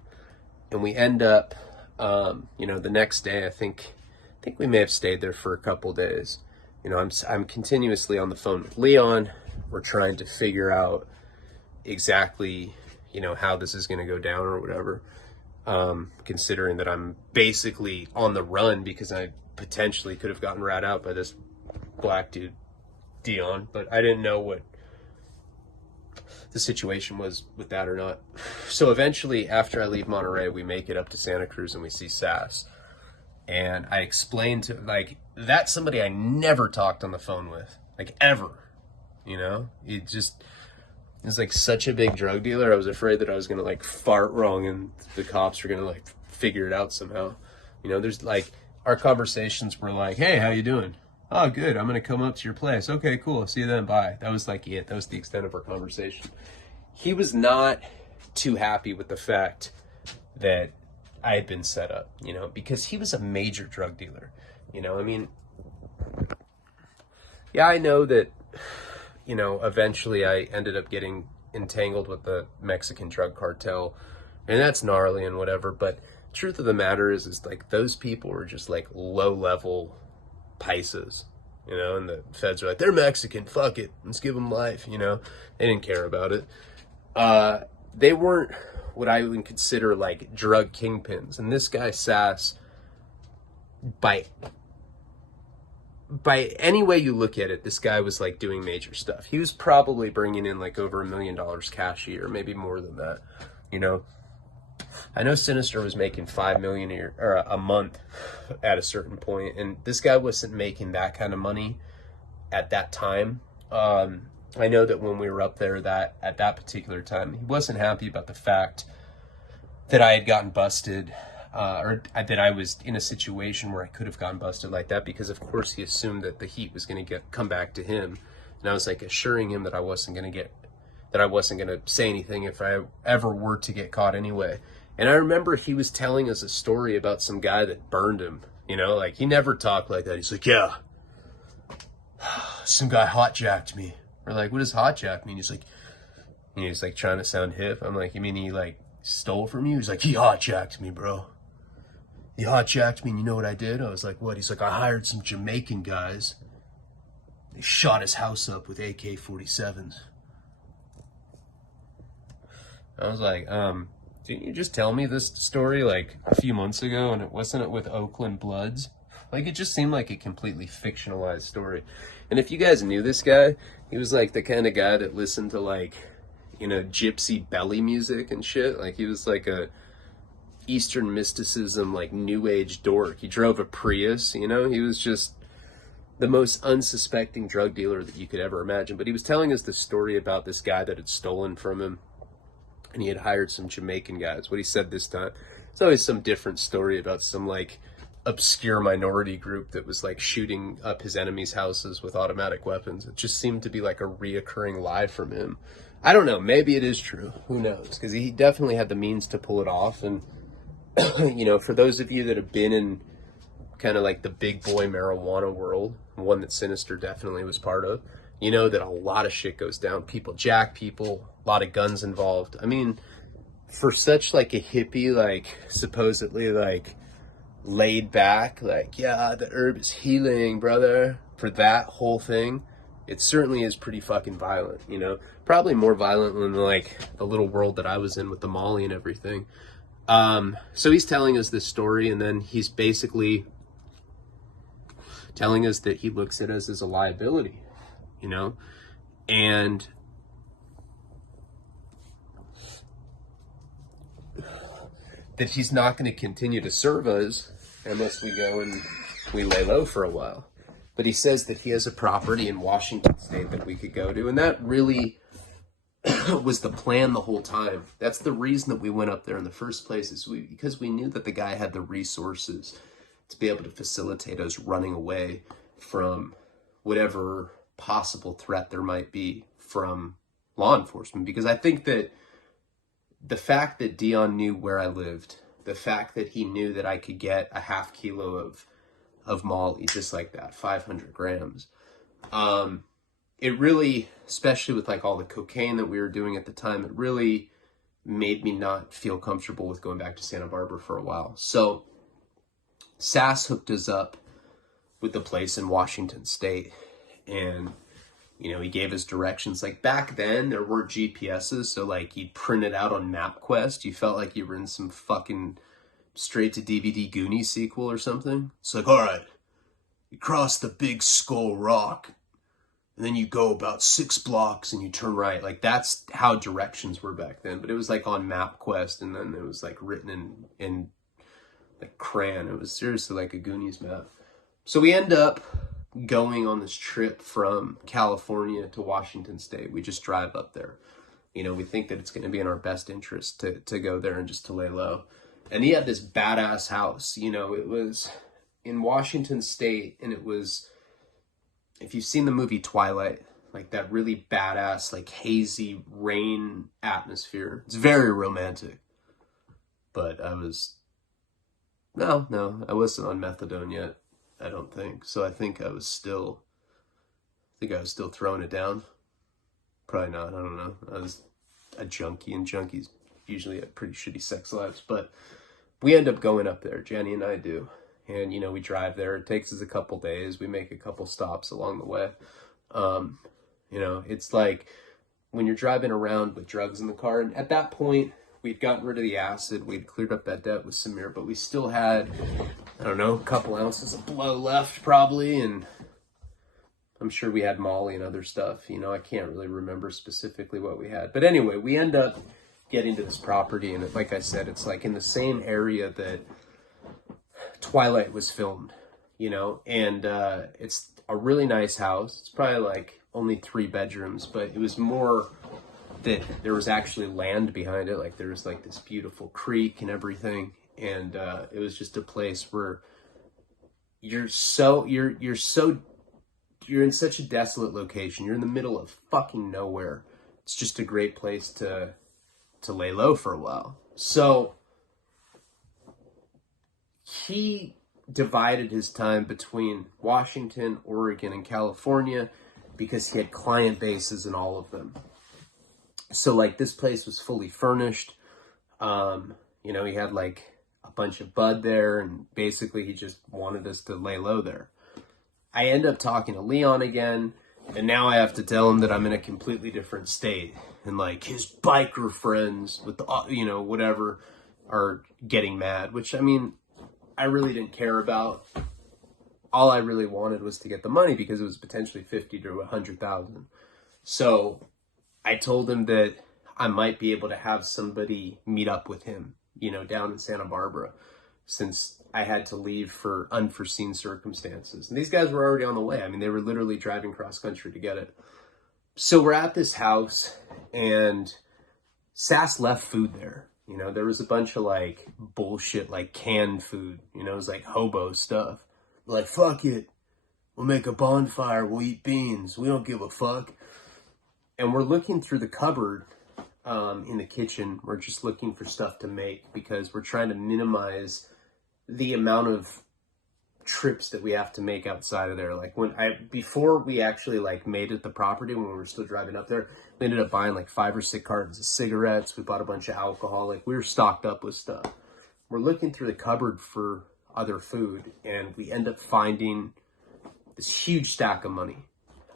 and we end up, you know, the next day, I think we may have stayed there for a couple days. You know, I'm continuously on the phone with Leon. We're trying to figure out exactly, you know, how this is going to go down or whatever. Considering that I'm basically on the run because I potentially could have gotten rat out by this black dude, Dion, but I didn't know what the situation was with that or not. So eventually, after I leave Monterey, we make it up to Santa Cruz and we see Sass. And I explained to, like, that's somebody I never talked on the phone with, like, ever, you know? He's like such a big drug dealer. I was afraid that I was going to like fart wrong and the cops were going to like figure it out somehow. You know, there's like, our conversations were like, hey, how you doing? Oh, good. I'm going to come up to your place. Okay, cool. See you then. Bye. That was like it. That was the extent of our conversation. He was not too happy with the fact that I had been set up, you know, because he was a major drug dealer. You know, I mean, yeah, I know that, you know, eventually I ended up getting entangled with the Mexican drug cartel, and that's gnarly and whatever, but truth of the matter is like those people were just like low-level paisas, you know, and the feds are like, they're Mexican, fuck it, let's give them life, you know. They didn't care about it. They weren't what I would consider like drug kingpins, and this guy Sass, by any way you look at it, this guy was like doing major stuff. He was probably bringing in like over $1 million cash a year, maybe more than that. You know, I know Sinister was making $5 million a year, or a month at a certain point, and this guy wasn't making that kind of money at that time. I know that when we were up there, that at that particular time, he wasn't happy about the fact that I had gotten busted. Or that I was in a situation where I could have gotten busted like that, because of course he assumed that the heat was going to come back to him, and I was like assuring him that I wasn't going to say anything if I ever were to get caught anyway. And I remember he was telling us a story about some guy that burned him, you know, like he never talked like that. He's like, yeah, some guy hotjacked me. We're like, what does hotjack mean? He's like trying to sound hip. I'm like, you mean he like stole from you? He's like, he hotjacked me, bro. He hotjacked me, and you know what I did? I was like, what? He's like, I hired some Jamaican guys. They shot his house up with AK-47s. I was like, didn't you just tell me this story like a few months ago, and wasn't it with Oakland Bloods? Like, it just seemed like a completely fictionalized story. And if you guys knew this guy, he was like the kind of guy that listened to like, you know, gypsy belly music and shit. Like, he was like a Eastern mysticism, like new age dork. He drove a Prius, you know. He was just the most unsuspecting drug dealer that you could ever imagine. But he was telling us the story about this guy that had stolen from him, and he had hired some Jamaican guys. What he said this time, it's always some different story about some like obscure minority group that was like shooting up his enemies' houses with automatic weapons. It just seemed to be like a reoccurring lie from him. I don't know, maybe it is true, who knows, because he definitely had the means to pull it off. And you know, for those of you that have been in kind of like the big boy marijuana world, one that Sinister definitely was part of, you know that a lot of shit goes down. People jack people, a lot of guns involved. I mean, for such like a hippie, like supposedly like laid back, like, yeah, the herb is healing, brother, for that whole thing, it certainly is pretty fucking violent, you know? Probably more violent than, like, the little world that I was in with the Molly and everything. So he's telling us this story, and then he's basically telling us that he looks at us as a liability, you know? And that he's not going to continue to serve us unless we go and we lay low for a while. But he says that he has a property in Washington State that we could go to, and that really was the plan the whole time. That's the reason that we went up there in the first place, is because we knew that the guy had the resources to be able to facilitate us running away from whatever possible threat there might be from law enforcement. Because I think that the fact that Dion knew where I lived, the fact that he knew that I could get a half kilo of Molly just like that, 500 grams, it really, especially with like all the cocaine that we were doing at the time, it really made me not feel comfortable with going back to Santa Barbara for a while. So Sass hooked us up with the place in Washington State, and you know, he gave us directions. Like back then, there were GPSs, so like you'd print it out on MapQuest. You felt like you were in some fucking straight to DVD Goonies sequel or something. It's like, all right, you cross the Big Skull Rock, and then you go about 6 blocks and you turn right. Like that's how directions were back then. But it was like on MapQuest, and then it was like written in like crayon. It was seriously like a Goonies map. So we end up going on this trip from California to Washington State. We just drive up there. You know, we think that it's going to be in our best interest to go there and just to lay low. And he had this badass house. You know, it was in Washington State, and it was, if you've seen the movie Twilight, like that really badass, like hazy rain atmosphere. It's very romantic. But I was, no, I wasn't on methadone yet. I don't think. So I think I was still throwing it down. Probably not, I don't know. I was a junkie, and junkies usually have pretty shitty sex lives. But we end up going up there, Jenny and I do. And, you know, we drive there. It takes us a couple days. We make a couple stops along the way. You know, it's like when you're driving around with drugs in the car. And at that point, we'd gotten rid of the acid. We'd cleared up that debt with Samir, but we still had, I don't know, a couple ounces of blow left probably. And I'm sure we had Molly and other stuff. You know, I can't really remember specifically what we had. But anyway, we end up getting to this property. And like I said, it's like in the same area that Twilight was filmed, you know, and it's a really nice house. It's probably like only 3 bedrooms, but it was more that there was actually land behind it. Like there was like this beautiful creek and everything. And it was just a place where you're in such a desolate location. You're in the middle of fucking nowhere. It's just a great place to lay low for a while. So he divided his time between Washington, Oregon, and California because he had client bases in all of them. So like this place was fully furnished. You know, he had like a bunch of bud there, and basically he just wanted us to lay low there. I end up talking to Leon again, and now I have to tell him that I'm in a completely different state, and like his biker friends with the, you know, whatever, are getting mad, which I mean, I really didn't care about. All I really wanted was to get the money because it was potentially 50 to 100,000. So I told him that I might be able to have somebody meet up with him, you know, down in Santa Barbara, since I had to leave for unforeseen circumstances. And these guys were already on the way. I mean, they were literally driving cross country to get it. So we're at this house, and Sass left food there. You know, there was a bunch of like bullshit, like canned food, you know, it was like hobo stuff. Like, fuck it. We'll make a bonfire. We'll eat beans. We don't give a fuck. And we're looking through the cupboard in the kitchen. We're just looking for stuff to make because we're trying to minimize the amount of trips that we have to make outside of there. Like before we actually like made it the property, when we were still driving up there, we ended up buying like 5 or 6 cartons of cigarettes. We bought a bunch of alcohol. Like we were stocked up with stuff. We're looking through the cupboard for other food, and we end up finding this huge stack of money.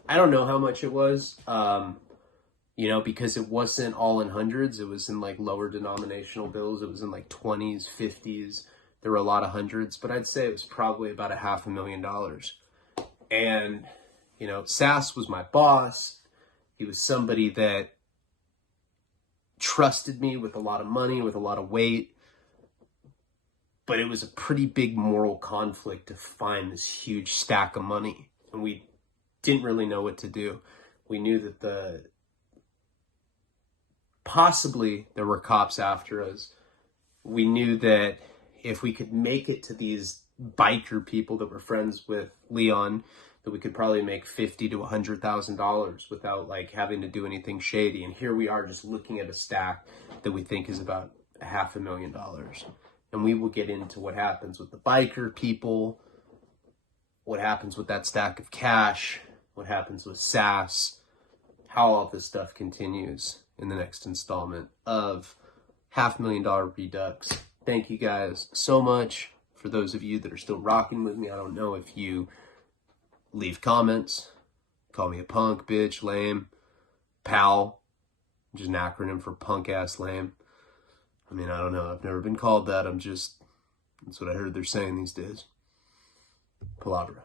I don't know how much it was, you know, because it wasn't all in hundreds. It was in like lower denominational bills. It was in like 20s, 50s. There were a lot of hundreds, but I'd say it was probably about $500,000. And, you know, Sass was my boss. He was somebody that trusted me with a lot of money, with a lot of weight. But it was a pretty big moral conflict to find this huge stack of money. And we didn't really know what to do. We knew that possibly there were cops after us. We knew that if we could make it to these biker people that were friends with Leon, that we could probably make $50,000 to $100,000 without like having to do anything shady. And here we are just looking at a stack that we think is about $500,000. And we will get into what happens with the biker people, what happens with that stack of cash, what happens with Sass, how all this stuff continues in the next installment of $500,000 Redux. Thank you guys so much. For those of you that are still rocking with me, I don't know if you leave comments, call me a punk, bitch, lame, pal, which is an acronym for punk ass lame. I mean, I don't know. I've never been called that. That's what I heard they're saying these days. Palabra.